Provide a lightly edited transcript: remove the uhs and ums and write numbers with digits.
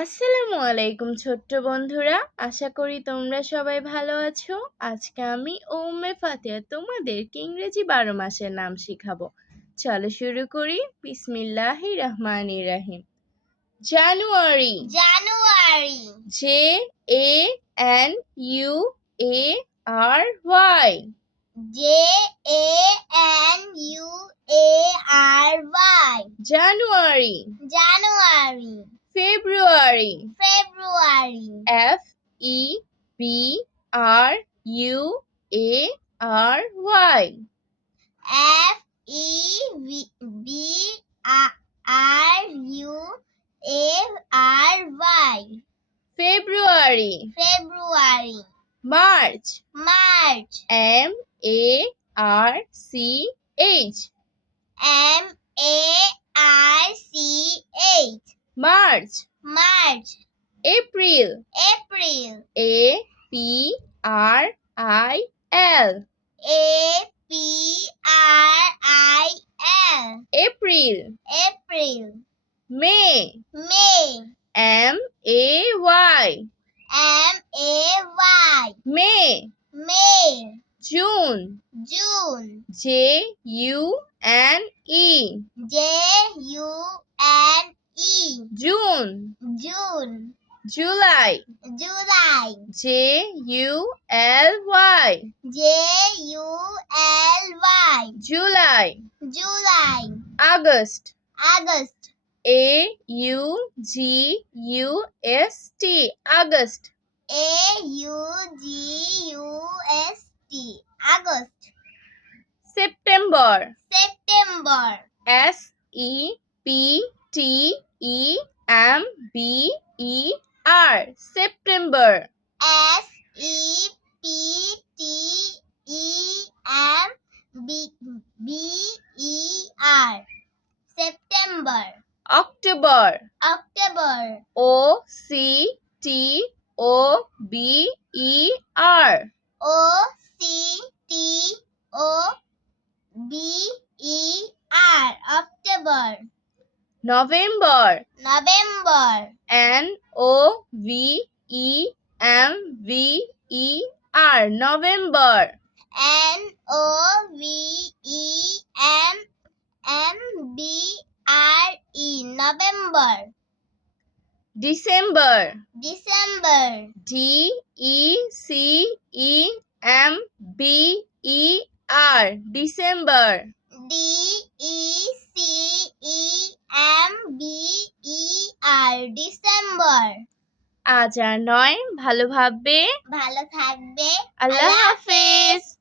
আসসালামু আলাইকুম ছোট্ট বন্ধুরা, আশা করি তোমরা সবাই ভালো আছো। আজকে আমি উম্মে ফাতিহা তোমাদেরকে ইংরেজি 12 মাসের নাম শেখাবো। চলো শুরু করি। বিসমিল্লাহির রহমানির রহিম। জানুয়ারি, January. January, January. January, January. February, February. February, February. February, February. March, March. March, March. March, March. April, April. April, April. April, April. May, May. May, May. May, May. June, June. June, June, June. July, July. July, July. July, July. August, August. August, August, August. September, September. September, September, September. October, October. October, October. November, November. November, November. December, December. December, December. আজ আর নয়, ভালো ভাববে। ভালো থাকবে। আল্লাহ হাফেজ।